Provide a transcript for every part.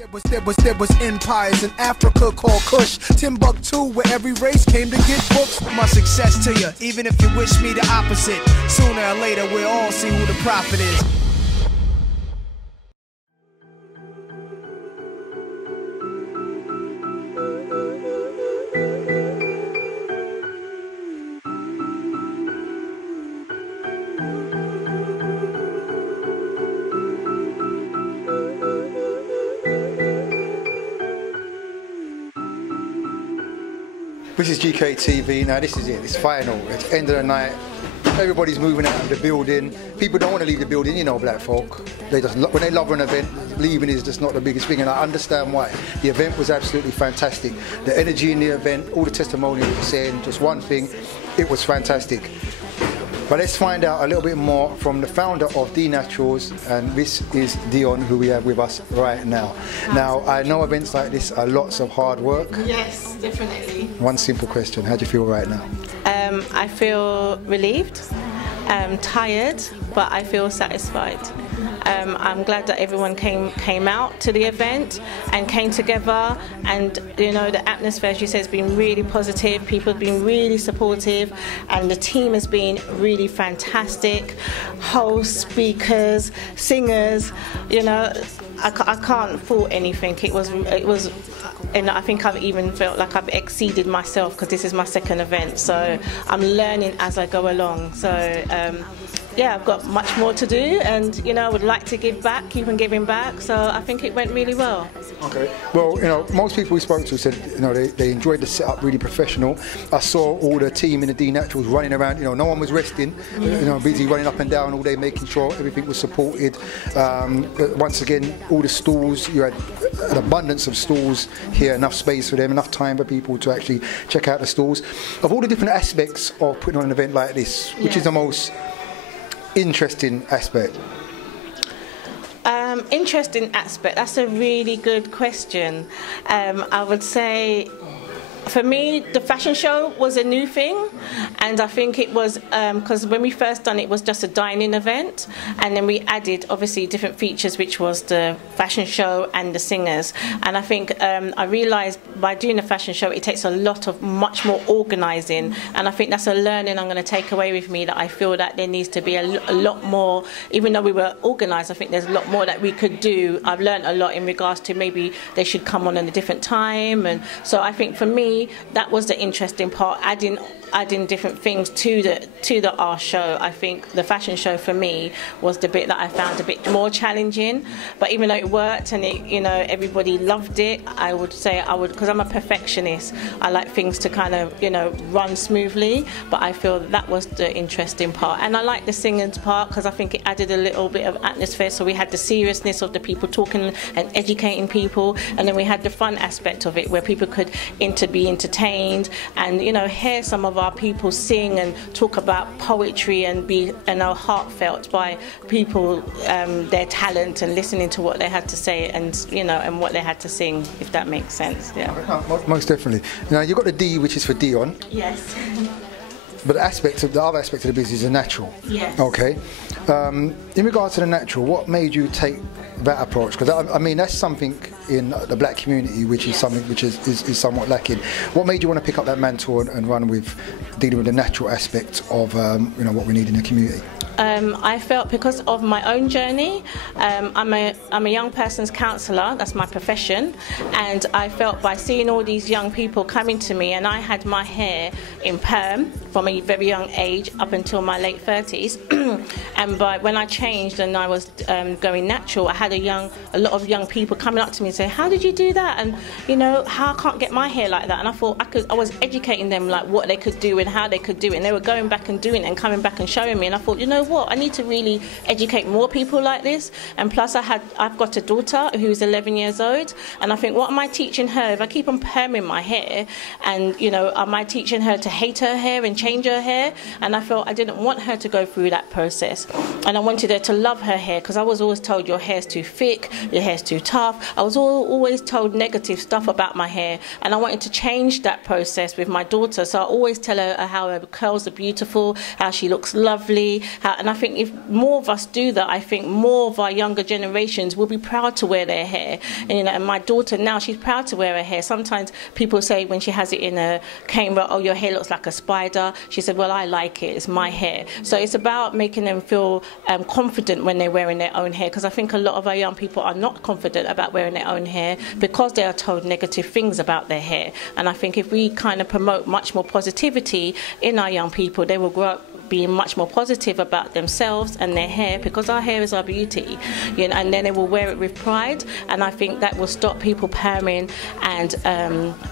There was empires in Africa called Kush, Timbuktu, where every race came to get books. My success to you, even if you wish me the opposite. Sooner or later, we'll all see who the prophet is. This is GKTV. Now this is it, it's final. It's the end of the night. Everybody's moving out of the building. People don't want to leave the building, you know, black folk. They just, when they love an event, leaving is just not the biggest thing, and I understand why. The event was absolutely fantastic. The energy in the event, all the testimonials were saying just one thing, it was fantastic. But let's find out a little bit more from the founder of DEE Naturals, and this is Dionne, who we have with us right now. Now, I know events like this are lots of hard work. Yes, definitely. One simple question, how do you feel right now? I feel relieved, tired, but I feel satisfied. I'm glad that everyone came out to the event and came together, and you know, the atmosphere, as you said, has been really positive. People have been really supportive, and the team has been really fantastic. Hosts, speakers, singers, you know, I can't fault anything. It was, and I think I've even felt like I've exceeded myself, because this is my second event, so I'm learning as I go along. So yeah, I've got much more to do, and you know, I would like to give back, keep on giving back. So I think it went really well. Okay. Well, you know, most people we spoke to said, you know, they enjoyed the setup, really professional. I saw all the team in the DEE Naturals running around. You know, no one was resting. You know, busy running up and down all day, making sure everything was supported. Once again, all the stalls, you had an abundance of stalls here, enough space for them, enough time for people to actually check out the stalls. Of all the different aspects of putting on an event like this, which is the most interesting aspect? Interesting aspect, that's a really good question. I would say, for me, the fashion show was a new thing, and I think it was because when we first done it, it was just a dine-in event, and then we added obviously different features, which was the fashion show and the singers. And I think I realised by doing the fashion show, it takes a lot of much more organising, and I think that's a learning I'm going to take away with me, that I feel that there needs to be a lot more. Even though we were organised, I think there's a lot more that we could do. I've learned a lot in regards to maybe they should come on at a different time, and so I think for me, that was the interesting part, adding different things to the art show. I think the fashion show for me was the bit that I found a bit more challenging, but even though it worked and it, you know, everybody loved it, I would say because I'm a perfectionist, I like things to kind of, you know, run smoothly, but I feel that was the interesting part. And I like the singing part, because I think it added a little bit of atmosphere. So we had the seriousness of the people talking and educating people, and then we had the fun aspect of it, where people could be entertained and, you know, hear some of our people sing and talk about poetry and be, you know, heartfelt by people, their talent, and listening to what they had to say, and, you know, and what they had to sing, if that makes sense. Yeah. Most definitely. Now you've got the D, which is for Dionne. Yes. But the other aspect of the business is the natural. Yes. Okay. In regards to the natural, what made you take that approach? Because I mean, that's something in the black community which is something which is somewhat lacking. What made you want to pick up that mantle and run with dealing with the natural aspect of you know, what we need in the community? I felt, because of my own journey, I'm a young person's counsellor, that's my profession, and I felt by seeing all these young people coming to me, and I had my hair in perm from a very young age up until my late 30s, and when I changed and I was going natural, I had a lot of young people coming up to me and saying, how did you do that? And, you know, how I can't get my hair like that? And I thought I was educating them, like what they could do and how they could do it, and they were going back and doing it and coming back and showing me, and I thought, you know what, I need to really educate more people like this. And plus I've got a daughter who's 11 years old, and I think, what am I teaching her if I keep on perming my hair? And, you know, am I teaching her to hate her hair and change her hair? And I felt I didn't want her to go through that process, and I wanted her to love her hair, because I was always told your hair's too thick, your hair's too tough. I was always told negative stuff about my hair, and I wanted to change that process with my daughter. So I always tell her how her curls are beautiful, how she looks lovely, that. And I think if more of us do that, I think more of our younger generations will be proud to wear their hair. And, you know, and my daughter now, she's proud to wear her hair. Sometimes people say when she has it in a camera, oh, your hair looks like a spider. She said, well, I like it. It's my hair. So it's about making them feel confident when they're wearing their own hair, because I think a lot of our young people are not confident about wearing their own hair because they are told negative things about their hair. And I think if we kind of promote much more positivity in our young people, they will grow up being much more positive about themselves and their hair, because our hair is our beauty, you know, and then they will wear it with pride. And I think that will stop people perming and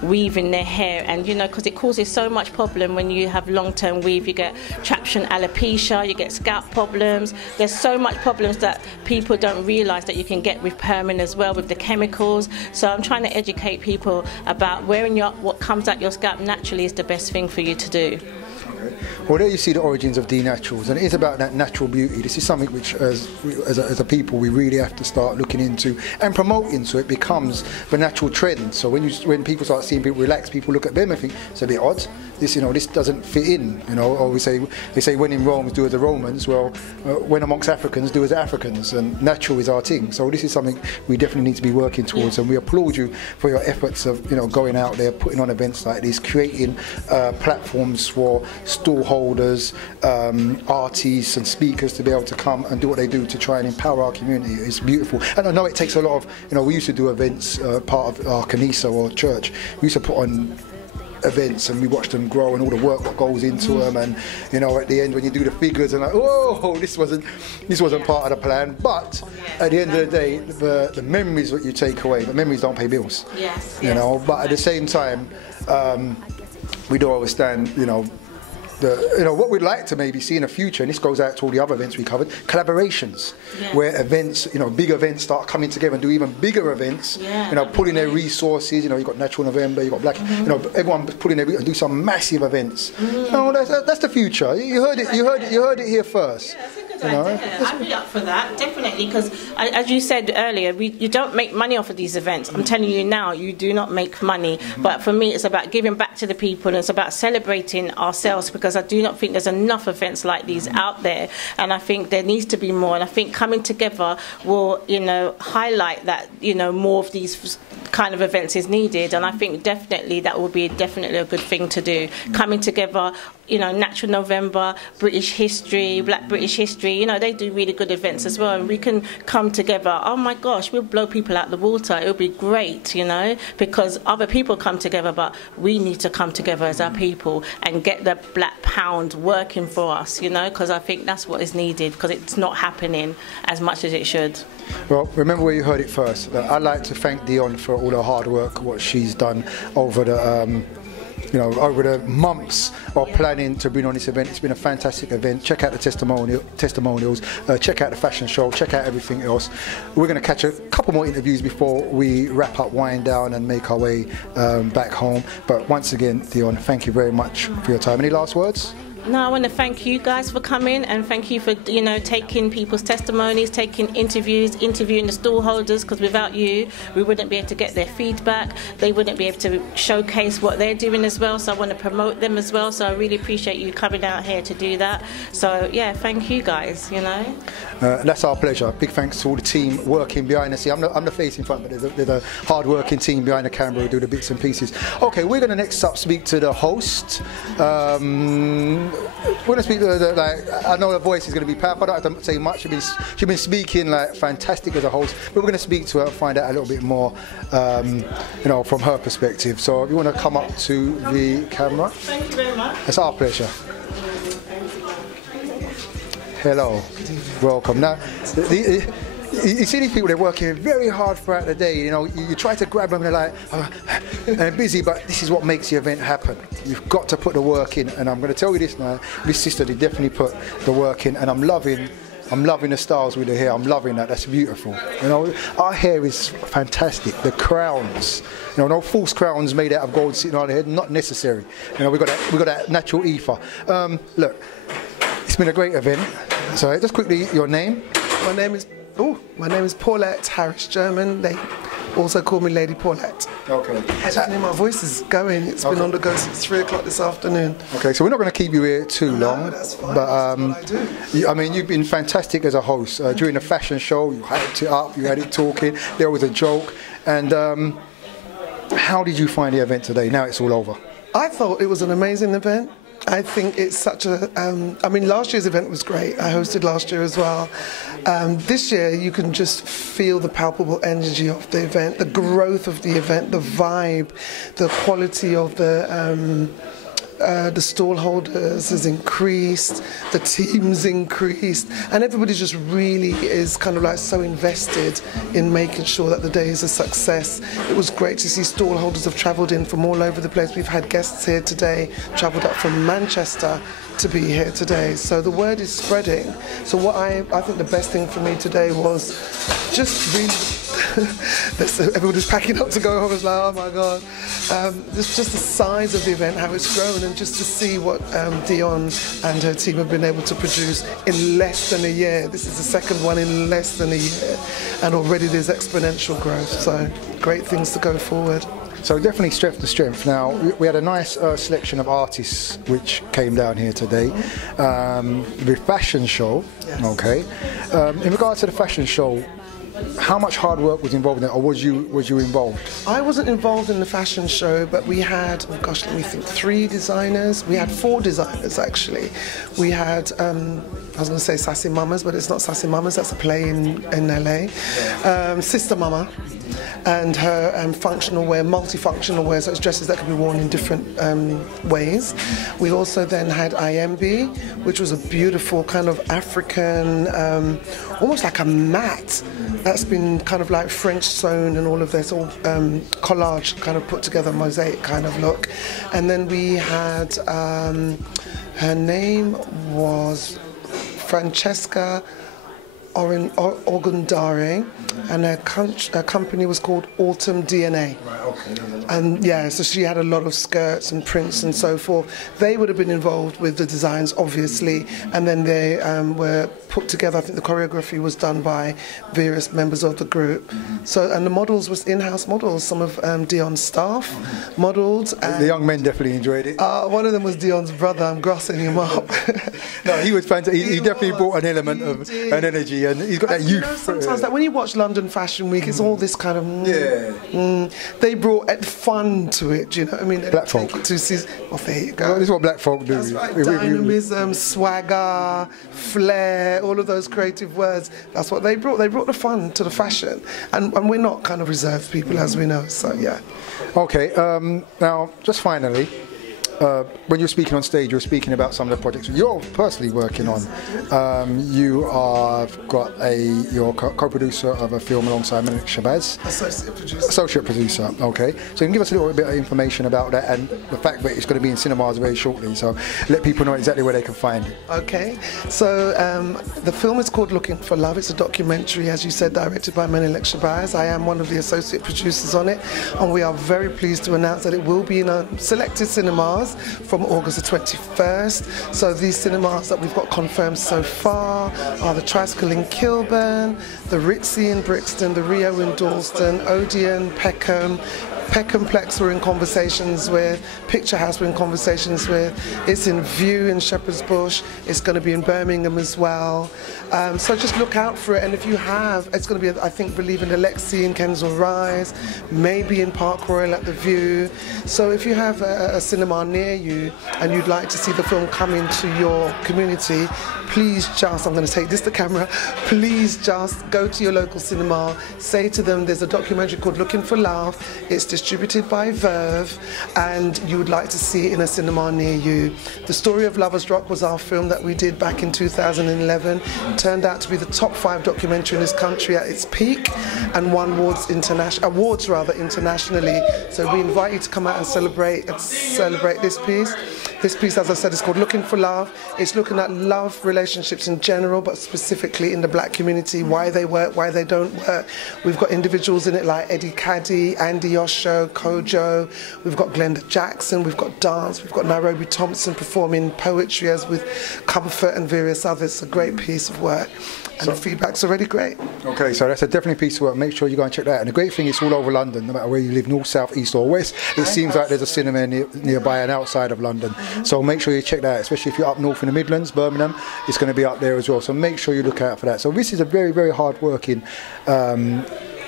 weaving their hair, and you know, because it causes so much problem when you have long-term weave. You get traction alopecia, you get scalp problems. There's so much problems that people don't realize that you can get with perming as well, with the chemicals. So I'm trying to educate people about wearing what comes out your scalp naturally is the best thing for you to do. Well, there you see the origins of DEE Naturals, and it is about that natural beauty. This is something which, as a people, we really have to start looking into and promoting, so it becomes the natural trend. So when people start seeing people relax, people look at them and think it's a bit odd. This, you know, this doesn't fit in. You know, or they say when in Rome, do as the Romans. Well, when amongst Africans, do as the Africans, and natural is our thing. So this is something we definitely need to be working towards, and we applaud you for your efforts of, you know, going out there, putting on events like this, creating platforms for stall holders, artists and speakers to be able to come and do what they do to try and empower our community. It's beautiful. And I know it takes a lot of, you know, we used to do events, part of our Kanisa or church. We used to put on events and we watched them grow and all the work that goes into them, and you know, at the end when you do the figures and like, oh, this wasn't part of the plan. But at the end of the day, the memories that you take away, the memories don't pay bills. Yes. You know, but at the same time, we do understand, you know, what we'd like to maybe see in the future, and this goes out to all the other events we covered, collaborations, where events, you know, big events start coming together and do even bigger events, you know, pulling their resources. You know, you've got Natural November, you've got Black, you know, everyone pulling their and do some massive events. You know, that's the future. You heard it here first. You know, I'd be up for that, definitely, because as you said earlier, you don't make money off of these events. I'm telling you now, you do not make money. But for me, it's about giving back to the people, and it's about celebrating ourselves, because I do not think there's enough events like these out there, and I think there needs to be more. And I think coming together will, you know, highlight that, you know, more of these kind of events is needed. And I think definitely that will be definitely a good thing to do. Coming together, you know, Natural November, British History, Black British History, you know, they do really good events as well, and we can come together. Oh my gosh, we'll blow people out the water. It'll be great, you know, because other people come together, but we need to come together as our people and get the Black Pound working for us, you know, because I think that's what is needed, because it's not happening as much as it should. Well, remember where you heard it first. I'd like to thank Dionne for all her hard work, what she's done over the you know, over the months of planning to bring on this event. It's been a fantastic event. Check out the testimonials, check out the fashion show, check out everything else. We're going to catch a couple more interviews before we wrap up, wind down and make our way back home. But once again, Dionne, thank you very much for your time. Any last words? No, I want to thank you guys for coming, and thank you for, you know, taking people's testimonies, taking interviews, interviewing the stall holders, because without you, we wouldn't be able to get their feedback. They wouldn't be able to showcase what they're doing as well. So I want to promote them as well. So I really appreciate you coming out here to do that. So yeah, thank you guys, you know. That's our pleasure. Big thanks to all the team working behind the scene. I'm the face in front, but there's a hard-working team behind the camera who do the bits and pieces. Okay, we're going to next up speak to the host. We're going to speak to her, like, I know her voice is going to be powerful. I don't have to say much. She's been speaking like fantastic as a host. But we're going to speak to her and find out a little bit more, you know, from her perspective. So if you want to come up to the camera. Thank you very much. It's our pleasure. Hello, welcome. Now, you see these people, they're working very hard throughout the day. You know, you try to grab them and they're like, and busy, but this is what makes the event happen. You've got to put the work in, and I'm going to tell you this now, this sister did definitely put the work in, and I'm loving the styles with the hair. I'm loving that. That's beautiful. You know, our hair is fantastic. The crowns, you know, no false crowns made out of gold sitting on the head, not necessary. You know, we got that natural ether. Look, it's been a great event. So just quickly, your name? My name is Paulette Harris German. They also call me Lady Paulette. Okay. I just knew my voice is going. It's been on the go since 3 o'clock this afternoon. Okay, so we're not going to keep you here too long. No, that's fine. But That's what I do. I mean, you've been fantastic as a host. During the fashion show, you hyped it up, you had it talking, there was a joke. And how did you find the event today? Now it's all over. I thought it was an amazing event. I think it's such a, I mean, last year's event was great. I hosted last year as well. This year, you can just feel the palpable energy of the event, the growth of the event, the vibe, the quality of the stall holders has increased, the team's increased, and everybody just really is kind of like so invested in making sure that the day is a success. It was great to see stall holders have travelled in from all over the place. We've had guests here today, travelled up from Manchester to be here today. So the word is spreading. So what I think the best thing for me today was just really, everybody's packing up to go home. I was like, oh my God. Just the size of the event, how it's grown, and just to see what Dionne and her team have been able to produce in less than a year. This is the second one in less than a year, and already there's exponential growth. So great things to go forward. So definitely strength to strength. Now, we had a nice selection of artists which came down here today. The fashion show, Yes. okay. In regards to the fashion show, how much hard work was involved in it, or was you involved? I wasn't involved in the fashion show, but we had, oh gosh, let me think, 3 designers. We had 4 designers actually. We had, I was going to say Sassy Mamas, but it's not Sassy Mamas, that's a play in LA. Sister Mama and her functional wear, multifunctional wear, so it's dresses that can be worn in different ways. We also then had IMB, which was a beautiful kind of African, almost like a mat that's been kind of like French sewn and all of this, all collage kind of put together, mosaic kind of look. And then we had, her name was Francesca Organdare, and her company was called Autumn DNA. Right, okay. And yeah, so she had a lot of skirts and prints and so forth. They would have been involved with the designs, obviously, and then they were put together. I think the choreography was done by various members of the group. So, and the models was in-house models. Some of Dionne's staff modelled. The young men definitely enjoyed it. One of them was Dionne's brother. I'm grassing him up. No, he was fantastic. He definitely brought an element of an energy, and he's got that youth. You know, sometimes that when you watch London Fashion Week, it's all this kind of they brought fun to it. Do you know what I mean? Black folk. Oh, there you go. This is what black folk do. That's right. Dynamism, swagger, flair, all of those creative words. That's what they brought. They brought the fun to the fashion, and we're not kind of reserved people, as we know. So yeah. Okay. Now, just finally. When you're speaking on stage, you're speaking about some of the projects you're personally working on. You have got you're co-producer of a film alongside Malik Shabazz. Associate producer. Associate producer, okay. So you can give us a little bit of information about that and the fact that it's going to be in cinemas very shortly. So let people know exactly where they can find it. Okay. So the film is called Looking for Love. It's a documentary, as you said, directed by Malik Shabazz. I am one of the associate producers on it, and we are very pleased to announce that it will be in selected cinemas from August the 21st. So these cinemas that we've got confirmed so far are the Tricycle in Kilburn, the Ritzy in Brixton, the Rio in Dalston, Odeon, Peckham, Plex we're in conversations with, Picture House we're in conversations with, it's in View in Shepherd's Bush, it's going to be in Birmingham as well. So just look out for it, and if you have, it's going to be, I think, Believe in Alexi in Kensal Rise, maybe in Park Royal at the View. So if you have a cinema near you and you'd like to see the film come into your community, please just, I'm going to take this to camera, please just go to your local cinema, say to them there's a documentary called Looking for Love, it's distributed by Verve, and you would like to see it in a cinema near you. The Story of Lovers Rock was our film that we did back in 2011. It turned out to be the top 5 documentary in this country at its peak, and won awards internationally. So we invite you to come out and celebrate this piece. This piece, as I said, is called Looking for Love. It's looking at love relationships in general, but specifically in the black community, why they work, why they don't work. We've got individuals in it like Eddie Caddy, Andy Osho, Kojo. We've got Glenda Jackson, we've got dance, we've got Nairobi Thompson performing poetry as with Comfort and various others. It's a great piece of work. and the feedback's already great. Okay, so that's a definitely piece of work. Make sure you go and check that out. And the great thing is all over London, no matter where you live, north, south, east or west. It seems like there's a cinema nearby and outside of London. So make sure you check that out, especially if you're up north in the Midlands, Birmingham, it's going to be up there as well. So make sure you look out for that. So this is a very, very hard-working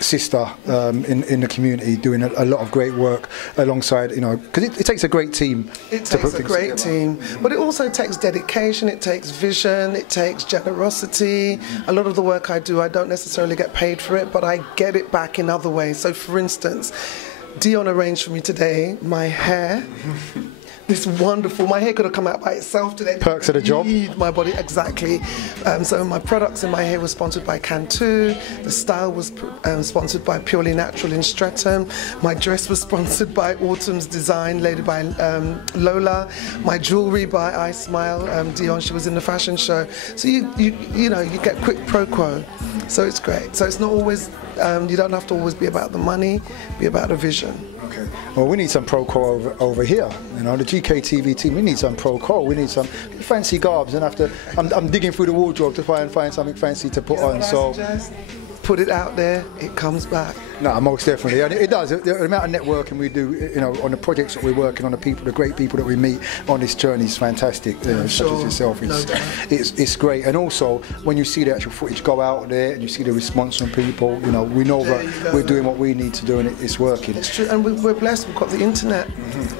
sister in the community, doing a lot of great work alongside, you know, because it takes a great team. It takes a great team, but it also takes dedication, it takes vision, it takes generosity. A lot of the work I do, I don't necessarily get paid for it, but I get it back in other ways. So for instance, Dionne arranged for me today my hair. This wonderful, my hair could have come out by itself today. Perks of the job. My body, exactly. So my products in my hair were sponsored by Cantu. The style was sponsored by Purely Natural in Streatham. My dress was sponsored by Autumn's Design, lady by Lola. My jewellery by I Smile, Dionne, she was in the fashion show. So you know, you get quid pro quo. So it's great. So it's not always, you don't have to always be about the money, be about the vision. Okay. Well, we need some pro-co over here. You know, the GKTV team, we need some pro-co. We need some fancy garbs. And after, I'm digging through the wardrobe to try and find something fancy to put on. So put it out there, it comes back. No, most definitely. And it does. The amount of networking we do, you know, on the projects that we're working on, the people, the great people that we meet on this journey is fantastic. Such as yourself, it's great. And also, when you see the actual footage go out there and you see the response from people, you know, we know that we're doing what we need to do and it's working. It's true, and we're blessed. We've got the internet,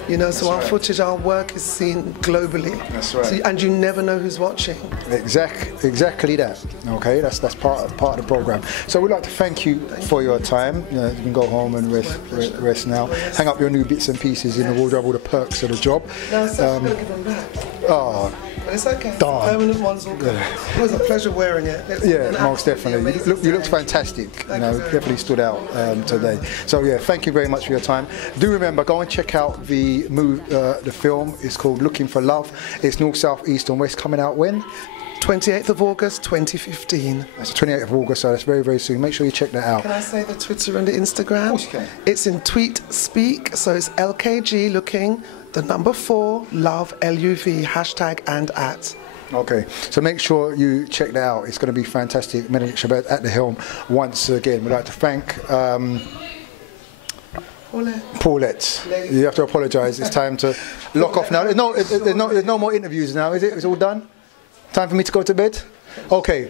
you know, so our footage, our work is seen globally. That's right. So, and you never know who's watching. Exactly that. Okay, that's part of the program. So we'd like to thank you for your time. You know, you can go home and rest now. Hang up your new bits and pieces in the wardrobe, all the perks of the job. No, it's going to give them back. Oh, but it's okay. Darn. Permanent ones will come. It was a pleasure wearing it. Most definitely. You looked fantastic. You know, definitely stood out today. So yeah, thank you very much for your time. Do remember, go and check out the film. It's called Looking for Love. It's North, South, East and West, coming out when? 28th of August 2015. That's the 28th of August, so that's very, very soon. Make sure you check that out. Can I say the Twitter and the Instagram? Of course you can. It's in Tweet Speak, so it's LKG looking, the number 4, love, LUV, hashtag and at. Okay, so make sure you check that out. It's going to be fantastic. Menelik Shabbat at the helm once again. We'd like to thank Paulette. You have to apologise. It's time to lock off now. There's no more interviews now, is it? It's all done? Time for me to go to bed? Okay,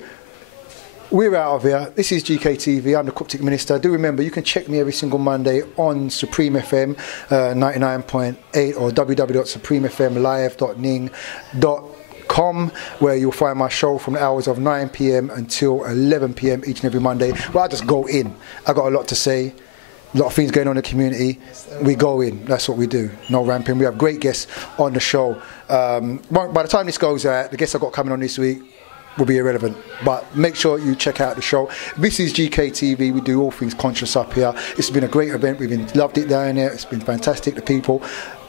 we're out of here. This is GKTV. I'm the Coptic Minister. Do remember, you can check me every single Monday on Supreme FM 99.8 or www.supremefmlive.ning.com, where you'll find my show from the hours of 9 p.m. until 11 p.m. each and every Monday. Well, I just go in. I got a lot to say. A lot of things going on in the community. We go in. That's what we do. No ramping. We have great guests on the show. By the time this goes out, the guests I've got coming on this week will be irrelevant. But make sure you check out the show. This is GKTV. We do all things conscious up here. It's been a great event. We've loved it down there. It's been fantastic. The people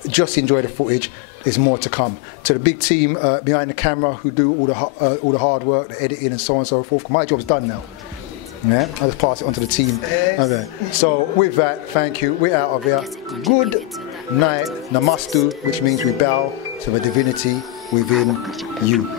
just enjoy the footage. There's more to come. To the big team behind the camera who do all the hard work, the editing and so on and so forth. My job's done now. Yeah, I'll just pass it on to the team. Okay. So with that, thank you. We're out of here. Good night. Namastu, which means we bow to the divinity within you.